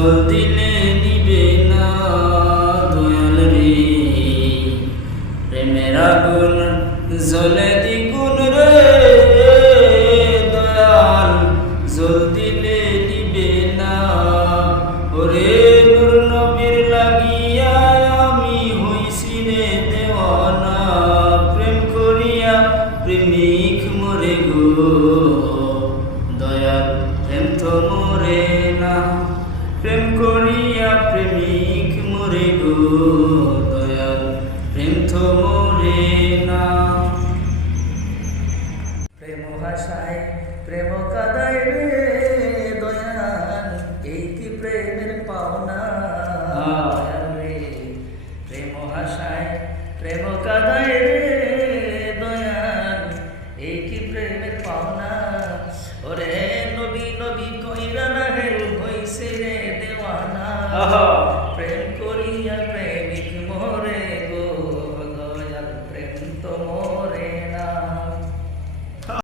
গোসল দিলে নিবে না দয়াল রে। প্রেমের আগুন জ্বলে দ্বিগুণ রে। দয়াল, জল দিলে নিবে না। ওরে নূর নবীর লাগিয়া আমি হইছি রে দেওয়ানা। প্রেম করিয়া প্রেমিক মরে গো। তো মরে না। প্রেম ভাষায় প্রেম কাদায় রে দয়াল এই কি প্রেমের পাওনা? রে প্রেম ভাষায় প্রেম কাদায় রে দয়াল এই কি প্রেমের পাওনা? ওরে নবী নবী কইরা না হেল হইছে রে দেওয়ানা। আহা।